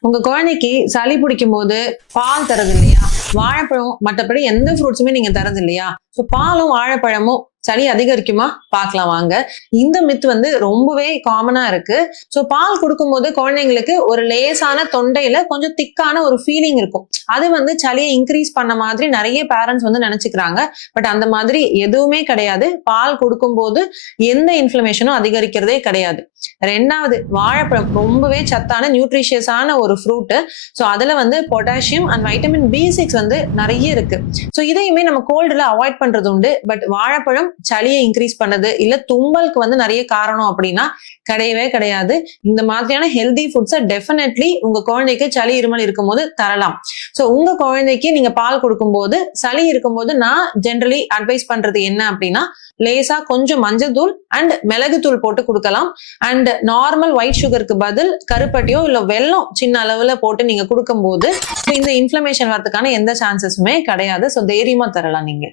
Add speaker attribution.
Speaker 1: உங்க குழந்தைக்கு சளி பிடிக்கும் போது பால் தரது இல்லையா வாழைப்பழம் மற்றபடி எந்த ஃப்ரூட்ஸுமே நீங்க தரது இல்லையா ஸோ பாலும் வாழைப்பழமும் சளி அதிகரிக்குமா? பார்க்கலாம் வாங்க. இந்த மித் வந்து ரொம்பவே காமனா இருக்கு. ஸோ பால் கொடுக்கும்போது குழந்தைங்களுக்கு ஒரு லேசான தொண்டையில கொஞ்சம் திக்கான ஒரு ஃபீலிங் இருக்கும். அது வந்து சளியை இன்க்ரீஸ் பண்ண மாதிரி நிறைய பேரண்ட்ஸ் வந்து நினைச்சுக்கிறாங்க. பட் அந்த மாதிரி எதுவுமே கிடையாது. பால் கொடுக்கும்போது எந்த இன்ஃப்ளமேஷனும் அதிகரிக்கிறதே கிடையாது. ரெண்டாவது வாழைப்பழம் ரொம்பவே சத்தான நியூட்ரிஷியஸான ஒரு ஃப்ரூட்டு ஸோ அதில் வந்து potassium and vitamin B six வந்து நிறைய இருக்கு. ஸோ இதையுமே நம்ம கோல்டில் அவாய்ட் பண்றது உண்டு. பட் வாழைப்பழம் சளியை இன்க்ரீஸ் பண்ணது இல்லை தும்மலுக்கு வந்து நிறைய காரணம் அப்படின்னா கிடையவே கிடையாது. இந்த மாதிரியான ஹெல்தி ஃபுட்ஸை டெஃபினெட்லி உங்க குழந்தைக்கு சளி இருமல் இருக்கும்போது தரலாம். ஸோ உங்க குழந்தைக்கு நீங்க பால் கொடுக்கும்போது சளி இருக்கும்போது நான் ஜென்ரலி அட்வைஸ் பண்றது என்ன அப்படின்னா லேசா கொஞ்சம் மஞ்சள் தூள் அண்ட் மிளகுத்தூள் போட்டு கொடுக்கலாம். அண்ட் நார்மல் ஒயிட் சுகருக்கு பதில் கருப்பட்டியோ இல்ல வெல்லம் சின்ன அளவுல போட்டு நீங்க கொடுக்கும்போது இந்த இன்ஃப்ளமேஷன் வரதுக்கான எந்த சான்சஸுமே கிடையாது. ஸோ தைரியமா தரலாம் நீங்க.